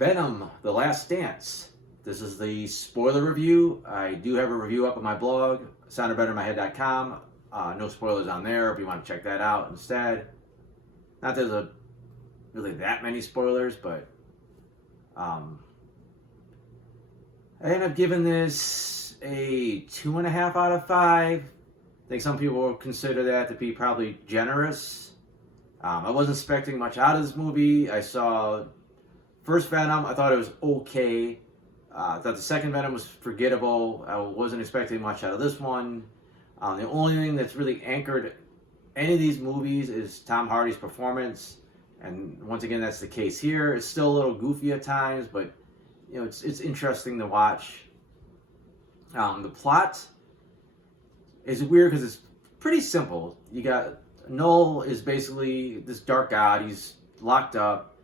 Venom, The Last Dance. This is the spoiler review. I do have a review up on my blog, soundedbettermyhead.com. No spoilers on there if you want to check that out instead. Not that there's really that many spoilers, but I end up giving this a 2.5 out of 5. I think some people will consider that to be probably generous. I wasn't expecting much out of this movie. I saw first Venom, I thought it was okay. I thought the second Venom was forgettable. I wasn't expecting much out of this one. The only thing that's really anchored any of these movies is Tom Hardy's performance, and once again, that's the case here. It's still a little goofy at times, but it's interesting to watch. The plot is weird because it's pretty simple. You got Null is basically this dark god. He's locked up.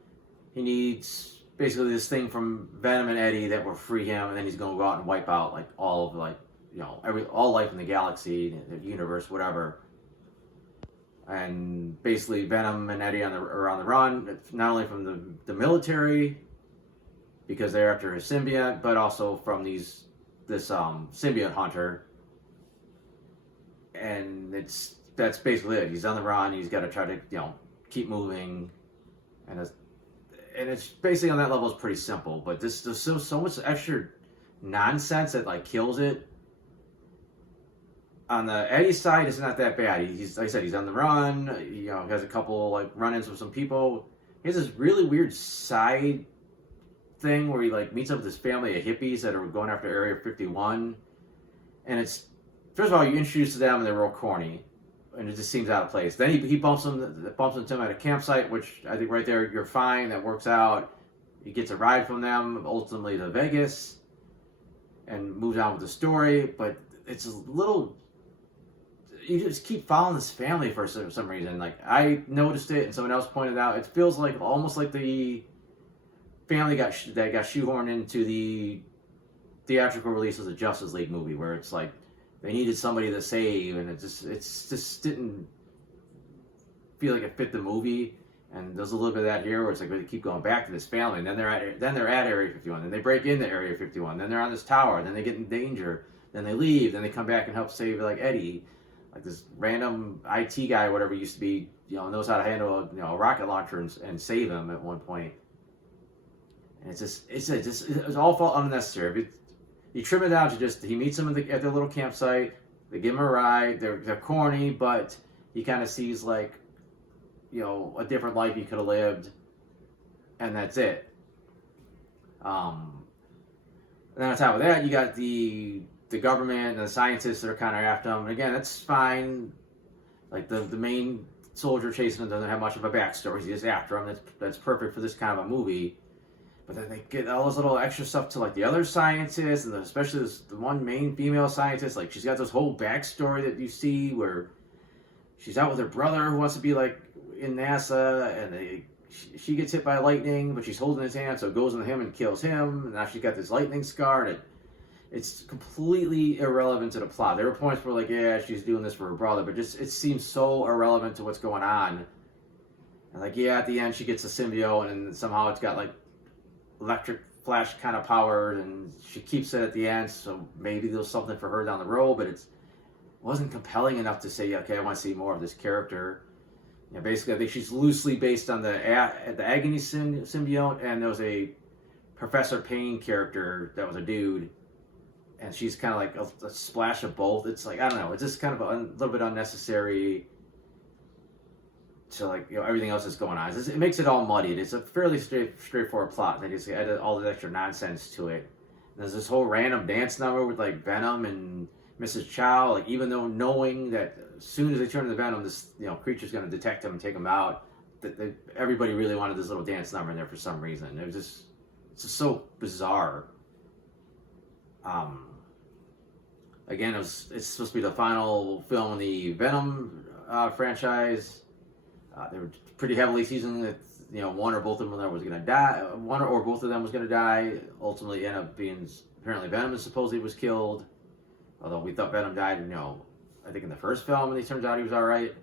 He needs basically this thing from Venom and Eddie that will free him, and then he's going to go out and wipe out all life in the galaxy, the universe, whatever. And basically, Venom and Eddie are on the run, not only from the military because they're after his symbiote, but also from this symbiote hunter. And that's basically it. He's on the run. He's got to try to keep moving, and it's basically on that level is pretty simple. But there's so much extra nonsense that kills it. On the Eddie side, it's not that bad. He's like I said, he's on the run. He has a couple run-ins with some people. He has this really weird side thing where he meets up with his family of hippies that are going after Area 51, and it's first of all you introduce to them and they're real corny, and it just seems out of place. Then he bumps into him at a campsite, which I think right there you're fine. That works out. He gets a ride from them ultimately to Vegas, and moves on with the story. But it's a little. You just keep following this family for some reason. I noticed it, and someone else pointed out. It feels almost like the family got shoehorned into the theatrical release of the Justice League movie, where it's they needed somebody to save, and it just didn't feel like it fit the movie. And there's a little bit of that here, where it's they keep going back to this family, and then they're at Area 51, then they break into Area 51, then they're on this tower, then they get in danger, then they leave, then they come back and help save Eddie. This random IT guy, whatever he used to be, knows how to handle a rocket launcher and save him at one point. And it's all felt unnecessary. You trim it down to he meets him at the little campsite. They give him a ride. They're corny, but he kind of sees a different life he could have lived, and that's it. And then on top of that, you got the government and the scientists that are kind of after him. And again, that's fine. The main soldier chasing him doesn't have much of a backstory. He's just after him. That's perfect for this kind of a movie. But then they get all this little extra stuff to the other scientists, and especially the one main female scientist. She's got this whole backstory that you see where she's out with her brother who wants to be in NASA, and she gets hit by lightning, but she's holding his hand, so it goes into him and kills him. And now she's got this lightning scar, and it's completely irrelevant to the plot. There were points where yeah, she's doing this for her brother, but it seems so irrelevant to what's going on. And at the end she gets a symbiote, and somehow it's got electric flash kind of power, and she keeps it at the end, so maybe there's something for her down the road, but it wasn't compelling enough to say, okay, I want to see more of this character. Basically, I think she's loosely based on the Agony symbiote, and there was a Professor Payne character that was a dude, and she's kind of a splash of both. It's I don't know, it's just kind of a little bit unnecessary to everything else that's going on. It makes it all muddied. It's a fairly straightforward plot. They just added all this extra nonsense to it. And there's this whole random dance number with Venom and Mrs. Chow. Even though knowing that as soon as they turn into Venom, this creature's going to detect him and take him out. Everybody really wanted this little dance number in there for some reason. It's just so bizarre. Again, it's supposed to be the final film in the Venom franchise. They were pretty heavily teasing that one or both of them was going to die. One or both of them was going to die. Ultimately, ended up being apparently Venom supposedly was killed. Although we thought Venom died, I think in the first film, and it turns out he was all right.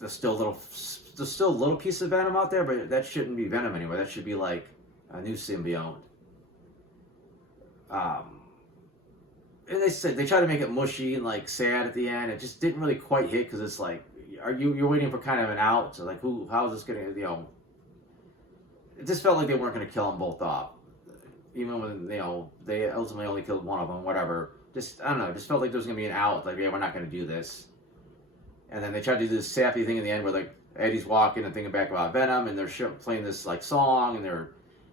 There's still little there's still a little piece of Venom out there, but that shouldn't be Venom anymore. That should be like a new symbiote. And they try to make it mushy and like sad at the end. It just didn't really quite hit because it's like, you're waiting for kind of an out. So like, how is this gonna, It just felt like they weren't gonna kill them both off, even when they ultimately only killed one of them. Whatever. Just I don't know. It just felt like there was gonna be an out. Like, yeah, we're not gonna do this. And then they tried to do this sappy thing in the end where like Eddie's walking and thinking back about Venom, and they're playing this like song, and they're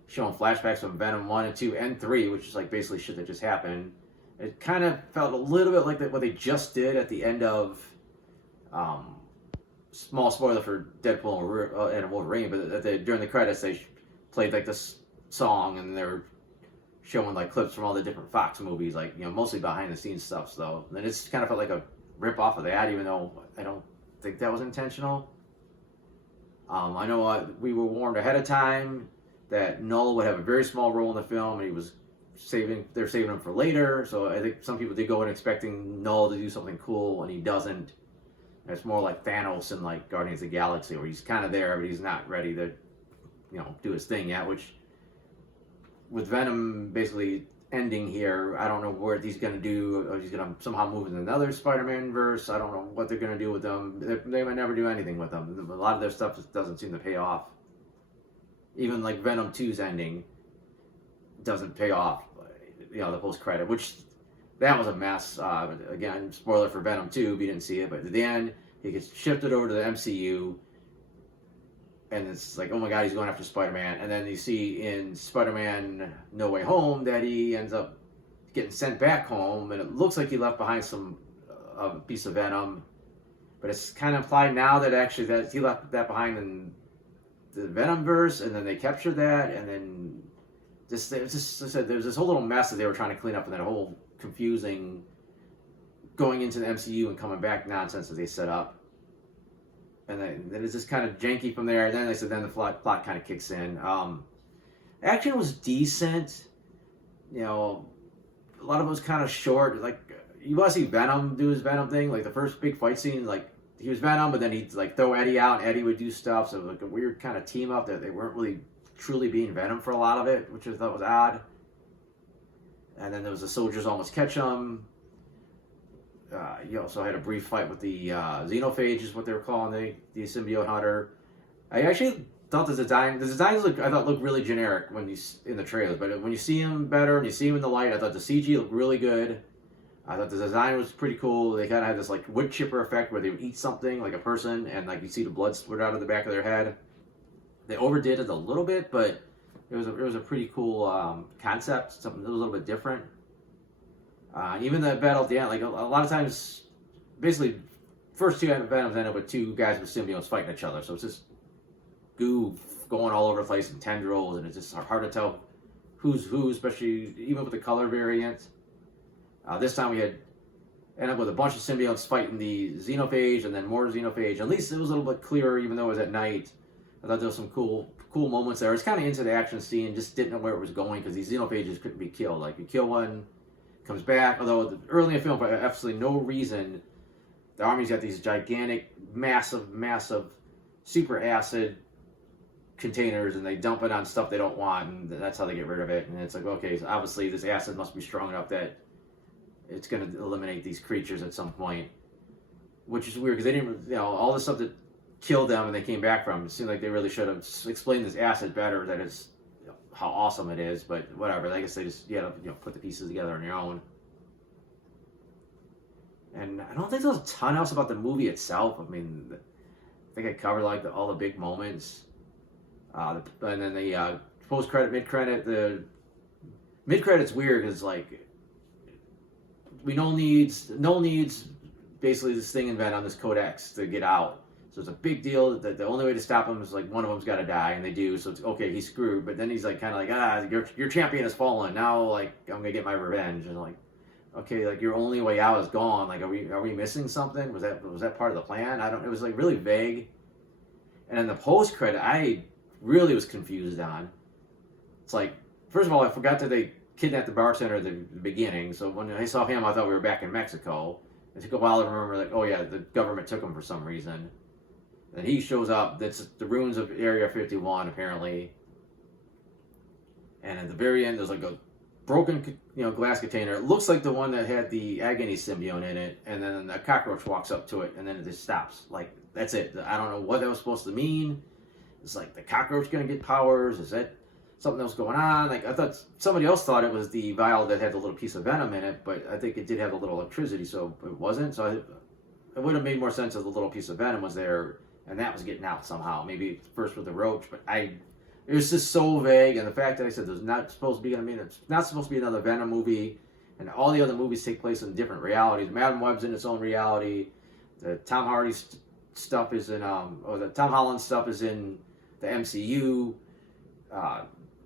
showing flashbacks from Venom 1 and 2 and 3, which is like basically shit that just happened. It kind of felt a little bit like what they just did at the end of, small spoiler for Deadpool and Wolverine, but during the credits they played like this song, and they were showing like clips from all the different Fox movies, like mostly behind the scenes stuff. So and it just kind of felt like a rip off of that, even though I don't think that was intentional. I know we were warned ahead of time that Null would have a very small role in the film, and they're saving him for later. So I think some people did go in expecting Null to do something cool, and he doesn't. And it's more like Thanos in like Guardians of the Galaxy, where he's kind of there, but he's not ready to, do his thing yet. Which, with Venom basically ending here, I don't know what he's going to do. Or he's going to somehow move in another Spider-Man verse. I don't know what they're going to do with them. They might never do anything with them. A lot of their stuff just doesn't seem to pay off. Even like Venom 2's ending doesn't pay off, the post-credit, which that was a mess. Again, spoiler for Venom 2 if you didn't see it, but at the end, he gets shifted over to the MCU, and it's like, oh my god, he's going after Spider-Man. And then you see in Spider-Man No Way Home that he ends up getting sent back home, and it looks like he left behind a piece of Venom, but it's kind of implied now that actually that he left that behind in the Venom verse, and then they captured that, and then there's this whole little mess that they were trying to clean up, and that whole confusing going into the MCU and coming back nonsense that they set up. And then it's just kind of janky from there. And then then the plot kind of kicks in. Action was decent. A lot of it was kind of short. Like, you want to see Venom do his Venom thing. Like, the first big fight scene, like, he was Venom, but then he'd, like, throw Eddie out, and Eddie would do stuff. So, like, a weird kind of team up that they weren't really truly being Venom for a lot of it, which I thought was odd. And then there was the soldiers almost catch him. You also had a brief fight with the Xenophage, is what they were calling the symbiote hunter. I actually thought the designs looked really generic in the trailers, but when you see him better and you see him in the light, I thought the CG looked really good. I thought the design was pretty cool. They kind of had this like wood chipper effect where they would eat something like a person, and like you see the blood spurt out of the back of their head. They overdid it a little bit, but it was a pretty cool concept, something that was a little bit different. Even the battle at the end, like a lot of times, basically, first two Venoms end up with two guys with symbiotes fighting each other. So it's just goo going all over the place and tendrils, and it's just hard to tell who's who, especially even with the color variant. This time we ended up with a bunch of symbiotes fighting the Xenophage, and then more Xenophage. At least it was a little bit clearer, even though it was at night. I thought there was some cool moments there. I was kind of into the action scene, just didn't know where it was going because these Xenophages couldn't be killed. Like, you kill one, comes back. Although early in the film, for absolutely no reason, the army's got these gigantic, massive super acid containers, and they dump it on stuff they don't want, and that's how they get rid of it. And it's like, okay, so obviously this acid must be strong enough that it's going to eliminate these creatures at some point, which is weird because they didn't, all the stuff that killed them and they came back from. It seemed like they really should have explained this acid better, that it's how awesome it is, but whatever. I guess they just put the pieces together on your own. And I don't think there's a ton else about the movie itself. I mean, I think I covered like all the big moments. And then the post-credit, mid-credit. The mid-credit's weird because like Null needs basically this thing in Venom, this Codex, to get out. So it's a big deal that the only way to stop him is like one of them's got to die, and they do. So it's okay, he's screwed. But then he's like kind of like, your champion has fallen. Now like I'm gonna get my revenge. And like, okay, like your only way out is gone. Like, are we missing something? Was that part of the plan? It was like really vague. And then the post credit, I really was confused on. It's like, first of all, I forgot that they kidnapped the bartender at the beginning. So when I saw him, I thought we were back in Mexico. It took a while to remember, like, oh yeah, the government took him for some reason. And he shows up. That's the ruins of Area 51, apparently. And at the very end, there's like a broken, glass container. It looks like the one that had the agony symbiote in it. And then a cockroach walks up to it, and then it just stops. Like, that's it. I don't know what that was supposed to mean. It's like the cockroach gonna get powers. Is that something else going on? Like, I thought somebody else thought it was the vial that had the little piece of venom in it, but I think it did have a little electricity, so it wasn't. So it would have made more sense if the little piece of venom was there and that was getting out somehow. Maybe first with the roach, but it was just so vague. And the fact that I said there's not supposed to be, it's not supposed to be another Venom movie, and all the other movies take place in different realities. Madam Web's in its own reality. The Tom Hardy stuff is in, or the Tom Holland stuff is in the MCU.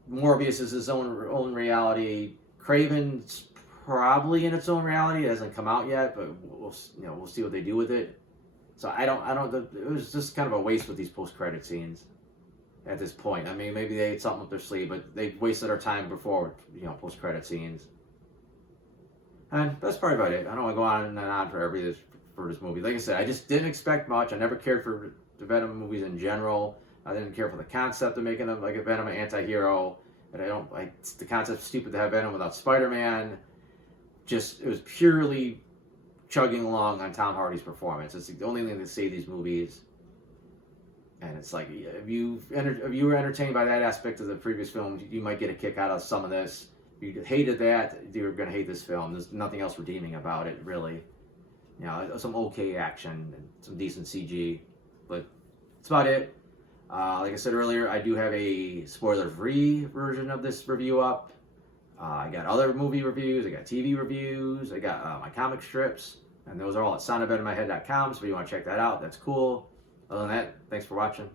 Morbius is his own reality. Craven's probably in its own reality. It hasn't come out yet, but we'll see what they do with it. So I don't. It was just kind of a waste with these post-credit scenes at this point. I mean, maybe they had something up their sleeve, but they wasted our time before, post-credit scenes. And that's probably about it. I don't want to go on and on for this movie. Like I said, I just didn't expect much. I never cared for the Venom movies in general. I didn't care for the concept of making them like a Venom anti-hero. And I don't like the concept. Stupid to have Venom without Spider-Man. Just, it was purely chugging along on Tom Hardy's performance. It's the only thing that saved these movies. And it's like, if you were entertained by that aspect of the previous film, you might get a kick out of some of this. If you hated that, you're going to hate this film. There's nothing else redeeming about it, really. Some okay action and some decent CG, but that's about it. Like I said earlier, I do have a spoiler-free version of this review up. I got other movie reviews, I got TV reviews, I got my comic strips, and those are all at soundofvenomyhead.com, so if you want to check that out, that's cool. Other than that, thanks for watching.